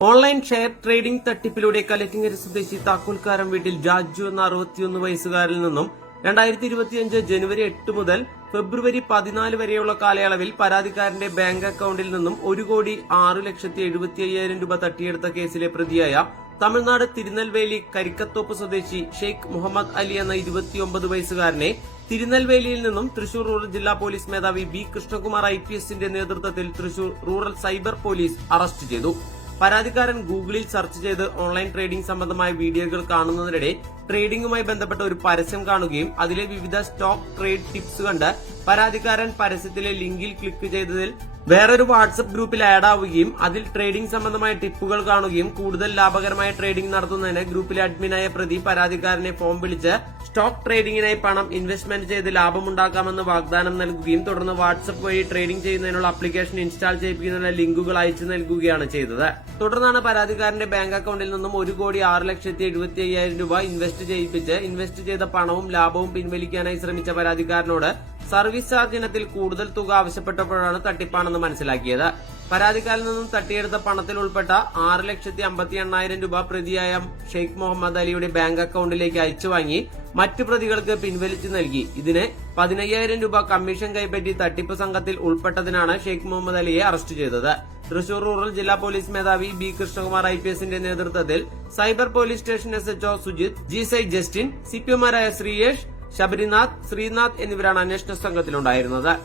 Online share trading തട്ടിപ്പിലൂടെ കലക്കിങ്ങര സ്വദേശി താക്കോൽക്കാരൻ വീട്ടിൽ രാജു എന്ന അറുപത്തിയൊന്ന് വയസ്സുകാരിൽ നിന്നും രണ്ടായിരത്തി ഇരുപത്തിയഞ്ച് ജനുവരി എട്ട് മുതൽ ഫെബ്രുവരി പതിനാല് വരെയുള്ള കാലയളവിൽ പരാതിക്കാരന്റെ ബാങ്ക് അക്കൌണ്ടിൽ നിന്നും ഒരു കോടി ആറ് ലക്ഷത്തി എഴുപത്തി അയ്യായിരം രൂപ തട്ടിയെടുത്ത കേസിലെ പ്രതിയായ തമിഴ്നാട് തിരുനെൽവേലി കരിക്കത്തോപ്പ് സ്വദേശി ഷെയ്ഖ് മുഹമ്മദ് അലി എന്ന ഇരുപത്തിയൊമ്പത് വയസ്സുകാരനെ തിരുനെൽവേലിയിൽ നിന്നും തൃശൂർ റൂറൽ ജില്ലാ പോലീസ് മേധാവി ബി കൃഷ്ണകുമാർ ഐ പി എസിന്റെ നേതൃത്വത്തിൽ Thrissur rural cyber police arrest ചെയ്തു. പരാതിക്കാരൻ ഗൂഗിളിൽ സെർച്ച് ചെയ്ത് ഓൺലൈൻ ട്രേഡിംഗ് സംബന്ധമായ വീഡിയോകൾ കാണുന്നതിനിടെ ട്രേഡിംഗുമായി ബന്ധപ്പെട്ട ഒരു പരസ്യം കാണുകയും അതിലെ വിവിധ സ്റ്റോക്ക് ട്രേഡ് ടിപ്സ് കണ്ട് പരാതിക്കാരൻ പരസ്യത്തിലെ ലിങ്കിൽ ക്ലിക്ക് ചെയ്തതിൽ വേറൊരു വാട്സപ്പ് ഗ്രൂപ്പിൽ ആഡ് ആവുകയും അതിൽ ട്രേഡിംഗ് സംബന്ധമായ ടിപ്പുകൾ കാണുകയും കൂടുതൽ ലാഭകരമായ ട്രേഡിംഗ് നടത്തുന്നതിന് ഗ്രൂപ്പിലെ അഡ്മിനായ പ്രതി പരാതിക്കാരനെ ഫോം വിളിച്ച് സ്റ്റോക്ക് ട്രേഡിംഗിനായി പണം ഇൻവെസ്റ്റ്മെന്റ് ചെയ്ത് ലാഭമുണ്ടാക്കാമെന്ന് വാഗ്ദാനം നൽകുകയും തുടർന്ന് വാട്സപ്പ് വഴി ട്രേഡിംഗ് ചെയ്യുന്നതിനുള്ള ആപ്ലിക്കേഷൻ ഇൻസ്റ്റാൾ ചെയ്യിപ്പിക്കുന്നതിനുള്ള ലിങ്കുകൾ അയച്ചു നൽകുകയാണ് ചെയ്തത്. തുടർന്നാണ് പരാതിക്കാരന്റെ ബാങ്ക് അക്കൌണ്ടിൽ നിന്നും ഒരു കോടി ആറ് ലക്ഷത്തി എഴുപത്തി അയ്യായിരം രൂപ ഇൻവെസ്റ്റ് ചെയ്യിപ്പിച്ച് ഇൻവെസ്റ്റ് ചെയ്ത പണവും ലാഭവും പിൻവലിക്കാനായി ശ്രമിച്ച പരാതിക്കാരനോട് സർവീസ് ചാർജ് ഇനത്തിൽ കൂടുതൽ തുക ആവശ്യപ്പെട്ടപ്പോഴാണ് തട്ടിപ്പാണെന്ന് മനസ്സിലാക്കിയത്. പരാതിക്കാരിൽ നിന്നും തട്ടിയെടുത്ത പണത്തിൽ ഉൾപ്പെട്ട ആറ് ലക്ഷത്തി അമ്പത്തി എണ്ണായിരം രൂപ പ്രതിയായ ഷെയ്ഖ് മുഹമ്മദ് അലിയുടെ ബാങ്ക് അക്കൌണ്ടിലേക്ക് അയച്ചു വാങ്ങി മറ്റു പ്രതികൾക്ക് പിൻവലിച്ചു നൽകി. ഇതിന് പതിനയ്യായിരം രൂപ കമ്മീഷൻ കൈപ്പറ്റി തട്ടിപ്പ് സംഘത്തിൽ ഉൾപ്പെട്ടതിനാണ് ഷെയ്ഖ് മുഹമ്മദ് അലിയെ അറസ്റ്റ് ചെയ്തത്. തൃശൂർ റൂറൽ ജില്ലാ പോലീസ് മേധാവി ബി കൃഷ്ണകുമാർ ഐ പി എസിന്റെ നേതൃത്വത്തിൽ cyber police station S HO Sujith G സൈ ജസ്റ്റിൻ സിപിഒമാരായ ശ്രീയേഷ് ശബരിനാഥ് ശ്രീനാഥ് എന്നിവരാണ് അന്വേഷണ സംഘത്തിലുണ്ടായിരുന്നത്.